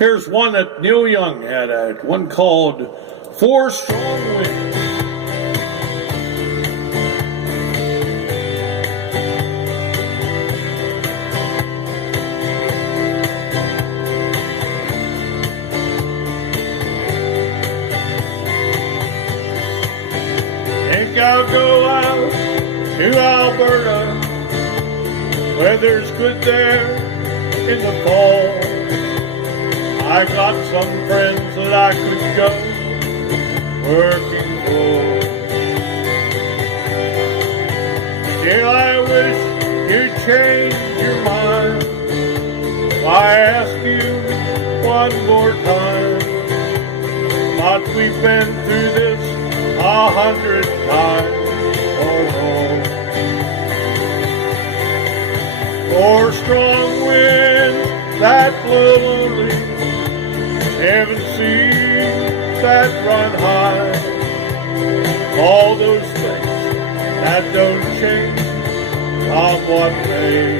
Here's one that Neil Young had, one called Four Strong Winds. Think I'll go out to Alberta, weather's good there in the fall. I got some friends that I could go working for. Still I wish you'd change your mind. I ask you one more time, but we've been through this 100 times or more. Four strong winds that blow lonely, 7 seas that run high, all those things that don't change, come what may.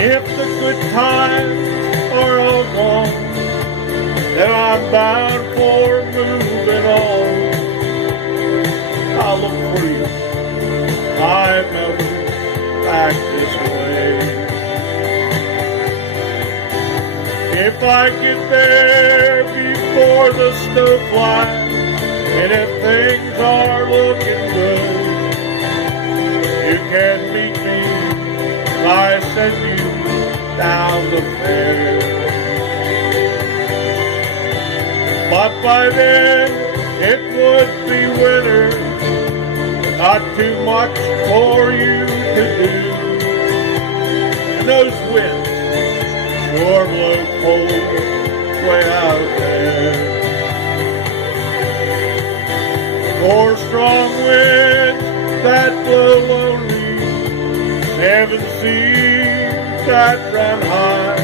If the good times are all gone, then I'm bound for moving on. I'll look for you, I'm never back this way. If I get there before the snow flies, and if things are looking good, you can meet me if I send you down the fair. But by then it would be winter, not too much for you to do. And those winds sure blow cold way out there. Four strong winds that blow lonely, 7 seas that run high,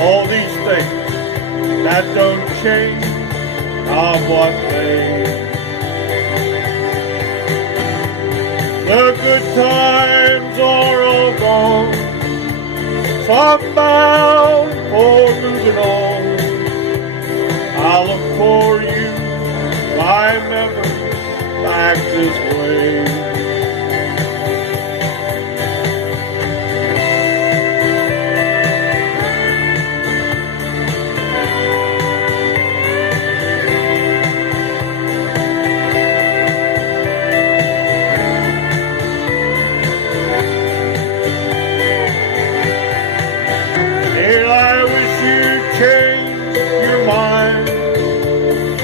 all these things that don't change, come what may. The good times are all gone, so I'm bound for moving on. I'll look for you if I'm ever back this way.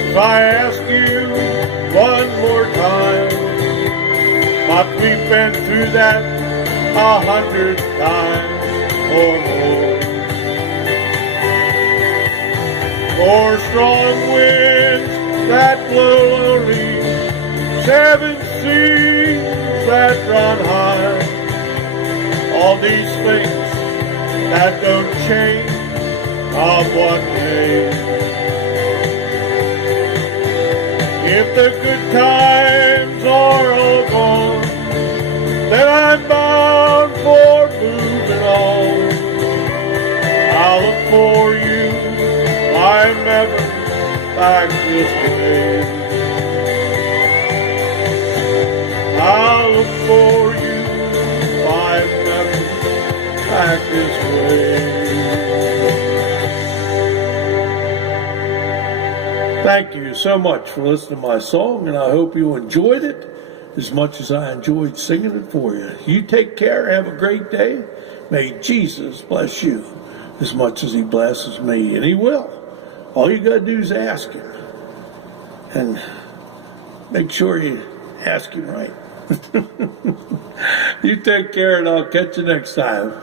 If I ask you one more time, but we've been through that 100 times or more. Four strong winds that blow lonely, 7 seas that run high, all these things that don't change, come what may. If the good times are all gone, then I'm bound for moving on. I'll look for you if I'm ever back this way. I'll look for you if I'm ever back this way. Thank you so much for listening to my song, and I hope you enjoyed it as much as I enjoyed singing it for you. You take care, have a great day. May Jesus bless you as much as he blesses me, and he will. All you got to do is ask him, and make sure you ask him right. You take care, and I'll catch you next time.